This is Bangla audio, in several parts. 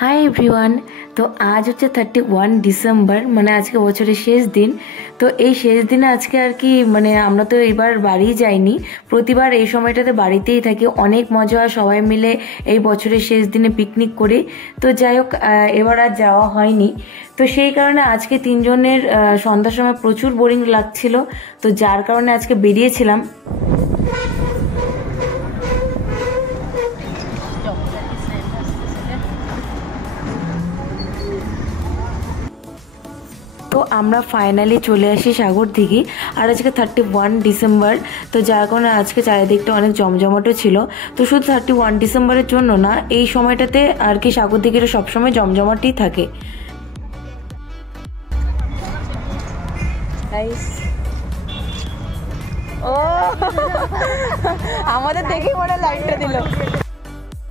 Hi everyone. তো আজ হচ্ছে 31 ডিসেম্বর, মানে আজকে বছরের শেষ দিন। তো এই শেষ দিনে আজকে আর কি মানে আমরা তো এবার বাড়ি যাইনি, প্রতিবার এই সময়টাতে বাড়িতেই থাকি, অনেক মজা হয়, সবাই মিলে এই বছরের শেষ দিনে পিকনিক করি। তো যাই হোক, এবার আর যাওয়া হয়নি। তো সেই কারণে আজকে তিনজনের সন্ধ্যার সময় প্রচুর বোরিং লাগছিল, তো যার কারণে আজকে বেরিয়েছিলাম। তো আমরা ফাইনালি চলে আসি সাগরদিঘি। আর আজকে 31 ডিসেম্বর, তো যার কারণে আজকে চারিদিকটা অনেক জমজমাটও ছিল। তো শুধু 31 ডিসেম্বরের জন্য না, এই সময়টাতে আর কি সাগরদিঘিটা সবসময় জমজমাটই থাকে। আমাদের দেখেই মনে লাইটটা দিল।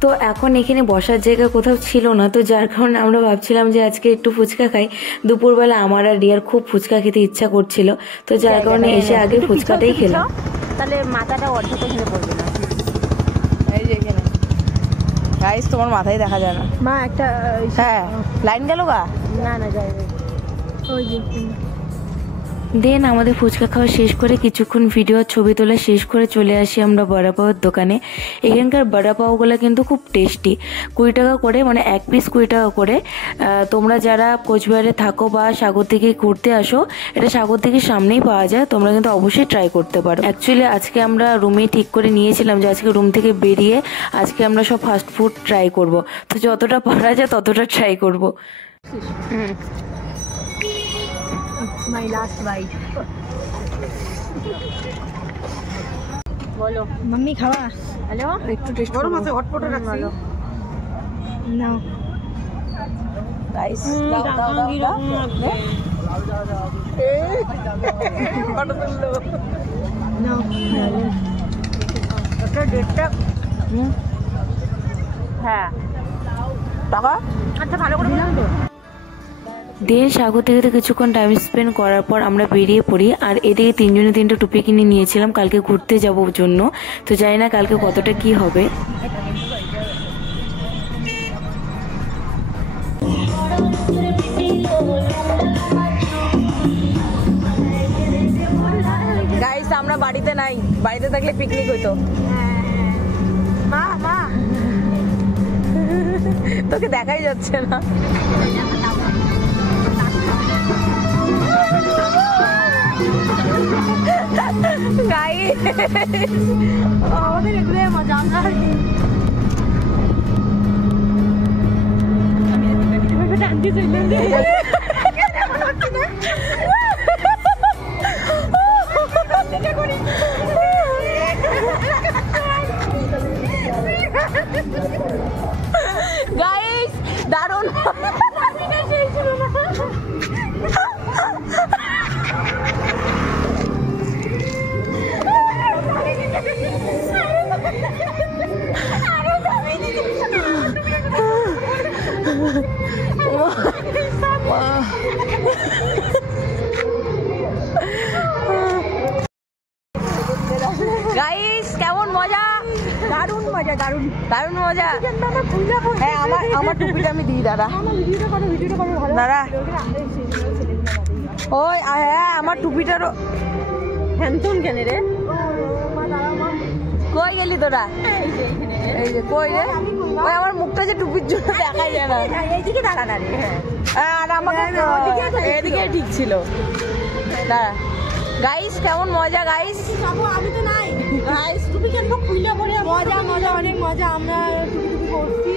তো এখন এখানে বসার জায়গা কোথাও ছিল না, তো যার কারণে আমরা ভাবছিলাম যে আজকে একটু ফুচকা খাই। দুপুরবেলা আমার আর রিয়ার খুব ফুচকা খেতে ইচ্ছা করছিল, তো যার কারণে এসে আগে ফুচকাটাই খেলাম। তাহলে মাথাটা অর্ধেক হেলে পড়বে না। এই যে এখানে গাইস, তোমার মাথায় দেখা যায় না মা। একটা হ্যাঁ লাইন গেল গা। না না যাই ওই যে দেন আমাদের ফুচকা খাওয়া শেষ করে কিছুক্ষণ ভিডিও ছবি তোলা শেষ করে চলে আসি আমরা বড়া পাওয়ার দোকানে। এখানকার বড়া পাওগুলো কিন্তু খুব টেস্টি, 20 টাকা করে, মানে এক পিস 20 টাকা করে। তোমরা যারা কোচবিহারে থাকো বা সাগরদিঘি ঘুরতে আসো, এটা সাগরদিঘির সামনেই পাওয়া যায়, তোমরা কিন্তু অবশ্যই ট্রাই করতে পারো। অ্যাকচুয়ালি আজকে আমরা রুমে ঠিক করে নিয়েছিলাম যে আজকে রুম থেকে বেরিয়ে আজকে আমরা সব ফাস্ট ফুড ট্রাই করব, তো যতটা পারা যায় ততটা ট্রাই করব। My last bite. বলো মাম্মি খাওয়া। হ্যালো, একটু টেস্ট করো। মাঝে হটপটে রাখছি নাও গাইস। দাও দাও দাও এই ফটো তুললো নাও। এটা ডেটটা হ্যাঁ টাকা আচ্ছা ভালো করে দিলাম তো। দেন সাগরদিঘিতে কিছুক্ষণ টাইম স্পেন্ড করার পর আমরা বেরিয়ে পড়ি। আর এদিকে তিনজনে তিনটা টুপি কিনে নিয়েছিলাম কালকে ঘুরতে যাবো জন্য, তো জানি না কালকে কতটা কি হবে। গাইস আমরা বাড়িতে নাই, বাড়িতে থাকলে পিকনিক হইতো। মা মা তোকে দেখাই যাচ্ছে না। গাইস আমাদের এগুলো মজা। আমরা টানতে চললাম গাইস, দারুণ। গাইস কেমন মজা, দারুণ মজা, দারুণ দারুণ মজা। হ্যাঁ আমার টুপিটা আমি দিই দাদা। দাদা ওই হ্যাঁ আমার টুপিটারও হ্যান্ডন কেন রে? কই গেলি তোরা? এই যে কই রে? ওই আমার মুখটা যে টুপির জন্য দেখাই যায় না। এইদিকে দাঁড়া না রে। হ্যাঁ আর আমাকে এদিকে ঠিক ছিল। দাঁড়া গাইস কেমন মজা গাইস। আমি তো নাই গাইস, টুপি কেন খুলে পড়ে মজা মজা অনেক মজা। আমরা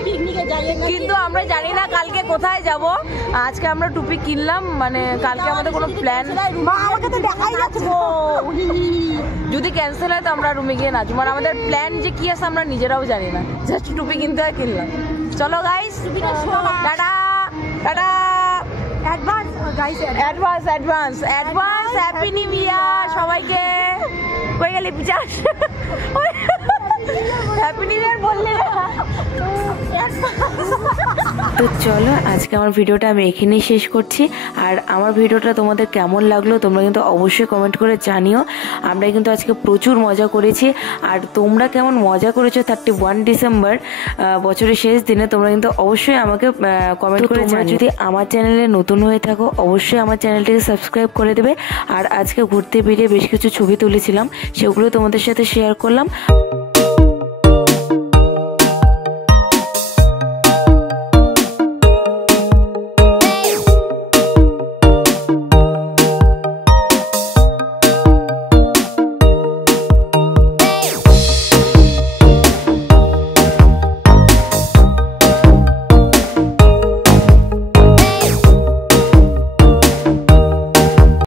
পিকনিকে যাই কিন্তু আমরা জানি না কালকে কোথায় যাব। আজকে আমরা টুপি কিনলাম, মানে কালকে আমাদের কোনো প্ল্যান। মা আমাকে তো দেখাই যাচ্ছে, যদি ক্যান্সেল হয় তো আমরা রুমে গিয়ে নাচবো। আর আমাদের প্ল্যান যে কি আছে আমরা নিজেরাও জানি না, জাস্ট টুপি কিনতে হয় কিনলাম। চলো guys, tata tata. Advance guys, advance advance advance happy new year সবাইকে। কই গেলি পিচাস? হ্যাপি নিউ ইয়ার বললি না? তো চলো আজকে আমার ভিডিওটা আমি এখানেই শেষ করছি। আর আমার ভিডিওটা তোমাদের কেমন লাগলো তোমরা কিন্তু অবশ্যই কমেন্ট করে জানিও। আমরা কিন্তু আজকে প্রচুর মজা করেছি, আর তোমরা কেমন মজা করেছো 31 ডিসেম্বর বছরের শেষ দিনে তোমরা কিন্তু অবশ্যই আমাকে কমেন্ট করে জানিও। যদি আমার চ্যানেলে নতুন হয়ে থাকো অবশ্যই আমার চ্যানেলটিকে সাবস্ক্রাইব করে দেবে। আর আজকে ঘুরতে বেরিয়ে বেশ কিছু ছবি তুলেছিলাম, সেগুলো তোমাদের সাথে শেয়ার করলাম।